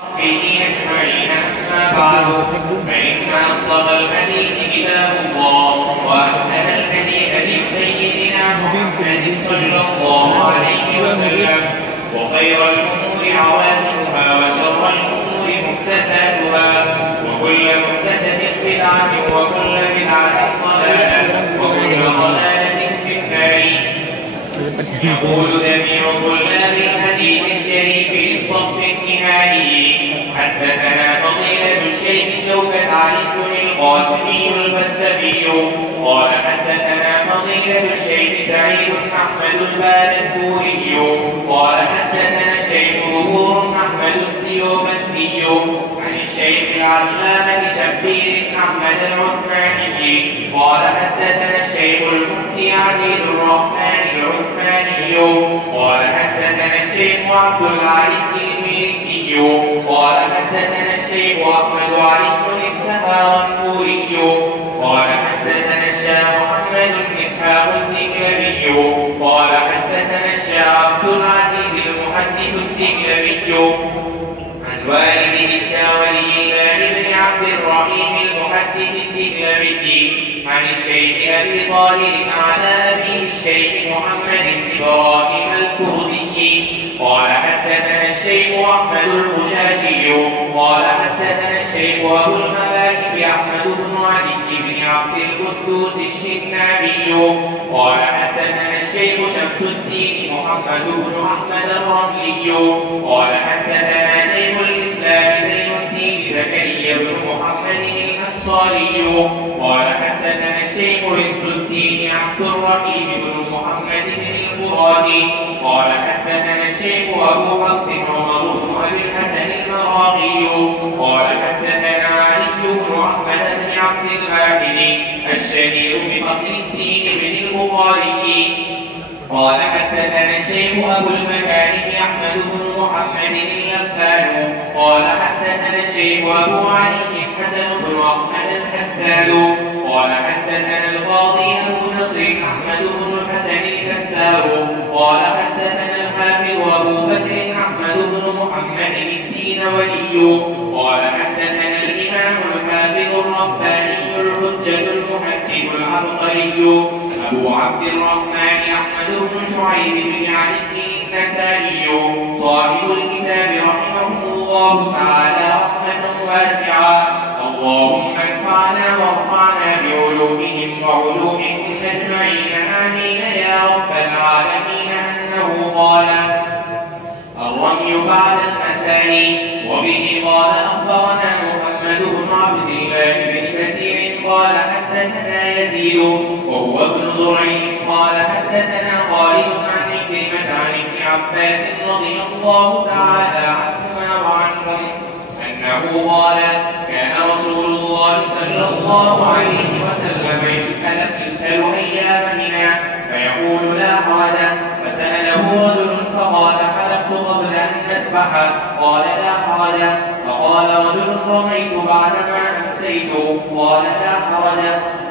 به أجمعين أما بعد فإن أصدق الحديث كتاب الله وأحسن الهدي هدي سيدنا محمد صلى الله عليه وسلم وخير الأمور عوازمها وشر الأمور محدثاتها وكل محدثة بدعة وكل بدعة ضلالة وكل ضلالة في النار. يقول جميع طلاب الحديث الشريف للصف النهائي حدثنا فضيلة الشيخ شوكة علي بن القاسمي الفستمي قال حدثنا فضيلة الشيخ سعيد أحمد البارفوري قال حدثنا الشيخ ظهور أحمد الديوبندي عن الشيخ العلامة شبير أحمد العثماني قال حدثنا الشيخ المفتي عزيز الرحمن العثماني قال حدثنا الشيخ عبد العلي الميركي قال حدثنا الشيخ أحمد علي السهرانبوري قال حدثنا الشيخ محمد إسحاق الدكلبي قال حدثنا الشيخ عبد العزيز المحدث الدكلبي عن والده الشاولي الله بن عبد الرحيم المحدث الدكلبي عن الشيخ أبي طاهر على أبيه الشيخ محمد بن إبراهيم الكردي قال حدثنا الشيخ أحمد القشاشي قال حدثنا الشيخ أبو المواهب أحمد بن علي بن عبد القدوس الشنابي قال حدثنا الشيخ شمس الدين محمد بن أحمد الرملي قال حدثنا شيخ الإسلام زين الدين زكريا بن محمد الأنصاري قال حدثنا الشيخ عز الدين عبد الرحيم بن محمد بن الفرادي قال حدثنا الشيخ أبو حفص عمر بن أبي الحسن المراغي قال حدثنا علي بن أحمد بن عبد الواحد الشهير بفخر الدين بن البخاري قال حدثنا الشيخ أبو المكارم أحمد بن محمد اللبان قال حدثنا الشيخ أبو علي حسن بن أحمد الحداد قال حدثنا القاضي أبو نصر أحمد بن الحسن الكسار قال حدثنا الحافظ أبو بكر أحمد بن محمد الدينوري قال حدثنا الإمام الحافظ الرباني الحجة المحدث العبقري أبو عبد الرحمن أحمد بن شعيب بن علي النسائي صاحب الكتاب رحمه الله تعالى رحمة واسعة. اللهم انفعنا وارفعنا بعلومهم وعلومكم أجمعين آمين يا رب العالمين. أنه قال الرمي بعد المساء. وبه قال أخبرنا محمد بن عبد الله بن كثير قال حدثنا يزيد وهو ابن زرعين قال حدثنا خالد عن عكرمة عن ابن عباس رضي الله تعالى عنهما وعنهم أنه قال كان رسول الله صلى الله عليه وسلم يسأل أيام منى فيقول لا حرج. فسأله رجل فقال حلقت قبل أن نذبح قال لا حرج. فقال رجل رميت بعدما أمسيت قال لا حرج.